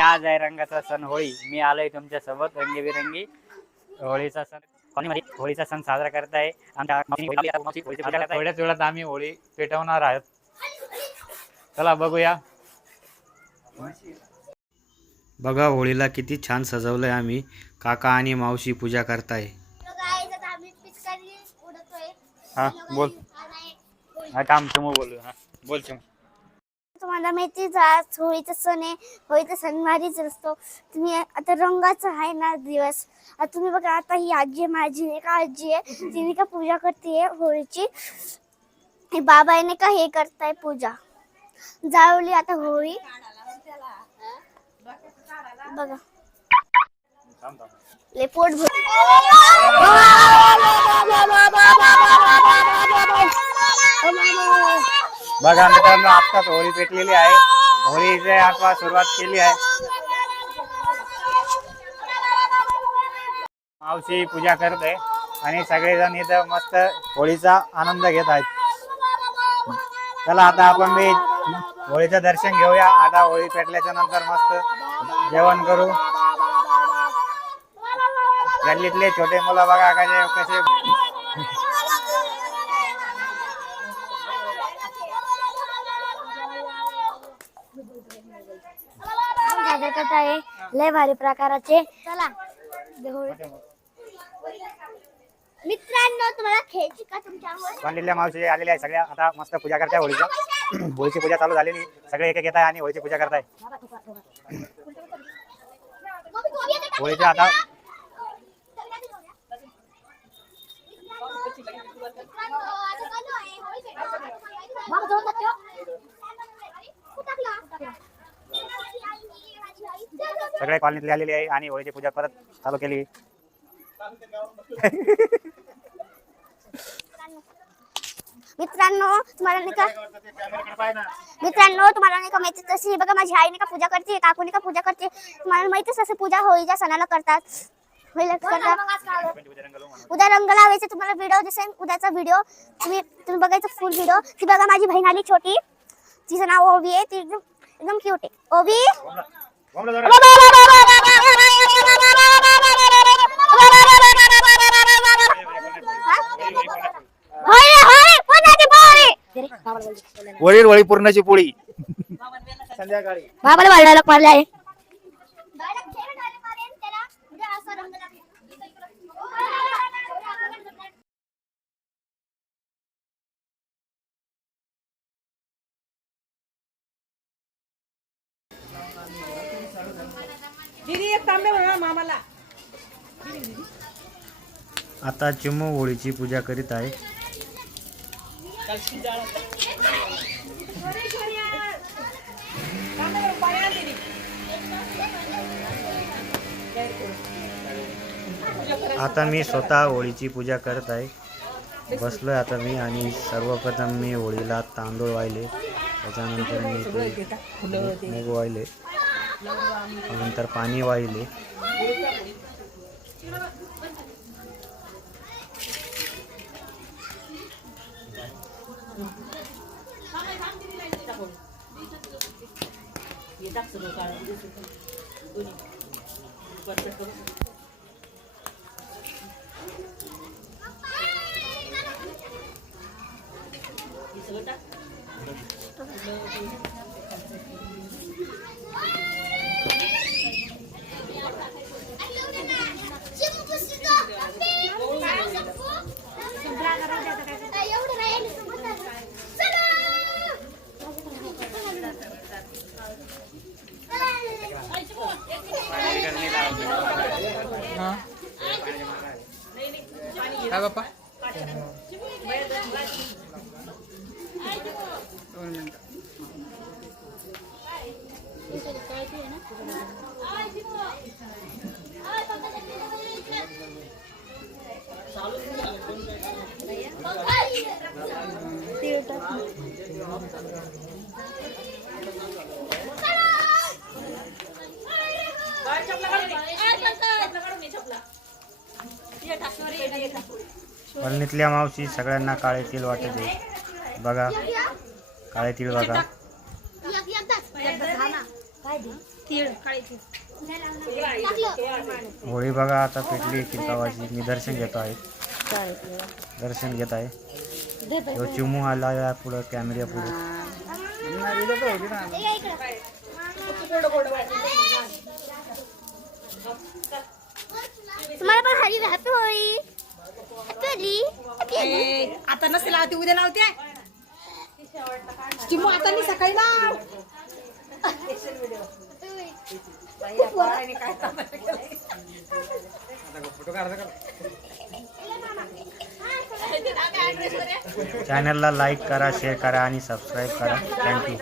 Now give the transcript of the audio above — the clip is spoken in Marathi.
आज आहे रंगाचा सण होळी. मी आलोय तुमच्या सोबत रंगीबिरंगी होळीचा सण साजरा करत आहे. थोड्याच वेळात आम्ही होळी पेटवणार आहोत. चला बघूया. बघा होळीला किती छान सजवलंय आम्ही. काका आणि मावशी पूजा करताय. हा बोल. हा काम तुम्ही बोलू. हा बोल तुम्ही. तुम्हाला माहितीच आज होळीचा सण आहे. होळीचा सण भारीच असतो. तुम्ही आता रंगाचा आहे ना दिवस. आता तुम्ही बघा आता ही आजी माझी एक आजी आहे. तिने का पूजा करते होळीची. हे बाबा आहे का हे करताय पूजा. जावली आता होळी बघा ले पोट बघा मित्रांनो आत्ताच होळी पेटलेली आहे. होळीची आता सुरुवात केली आहे. मावशी पूजा करत आहे आणि सगळेजण इथं मस्त होळीचा आनंद घेत आहेत. चला आता आपण मी होळीचं दर्शन घेऊया. आता होळी पेटल्याच्या नंतर मस्त जेवण करू. गल्लीतले छोटे मुलं बघा कसे करत आहे. लय भारी प्रकाराचे. चला मित्रांनो तुम्हाला खेळची का तुमच्यावर पंडितल्या मावशी आलेल्या आहे सगळ्या. आता मस्त पूजा करताय होळीच्या. होळीची पूजा चालू झालेली. सगळे एक एक येत आहे आणि होळीची पूजा करताय. होळीच्या आता सगळे कॉलनीतले आलेले आहे आणि होळीची पूजा परत चालू केली. मित्रांनो तुम्हाला नाही का माहिती तशी बघा माझी आई नाही का पूजा करते. काकू नाही का पूजा करते. तुम्हाला माहितीच असं पूजा होळीच्या सणाला करतात. उद्या रंग लावायचे. तुम्हाला व्हिडिओ दिसेल उद्याचा व्हिडिओ. तुम्ही बघायचं फुल व्हिडिओ. ती बघा माझी बहीण आली छोटी. तिचं नाव ओवी आहे. ती एकदम क्यूट आहे. ओवी वरील होळी पूर्णाची पोळी संध्याकाळी बाबाला वाढायला मारले आहे. आता चिमू होळीची पूजा करीत आहे. आता मी स्वतः होळीची पूजा करत आहे. बसलोय आता मी आणि सर्वप्रथम मी होळीला तांदूळ वाहिले. त्याच्यानंतर मी मूग वाहिले. नंतर पाणी वाहिले. काय बाप्पा वरणीतल्या मावशी सगळ्यांना काळे तीळ वाटत आहे. बघा काळे तीळ बघा. होळी बघा आता पेटली चिंतावाची. मी दर्शन घेतो आहे. दर्शन घेत आहे. तो चिमू आला या पुढं कॅमेऱ्या पुढे. तुम्हाला पण हॅपी होळी. आता नसेल लावते, उद्या लावते चिमू. आता मी सकाळी लाव. चॅनलला लाईक करा, शेअर करा आणि सबस्क्राईब करा. थँक्यू.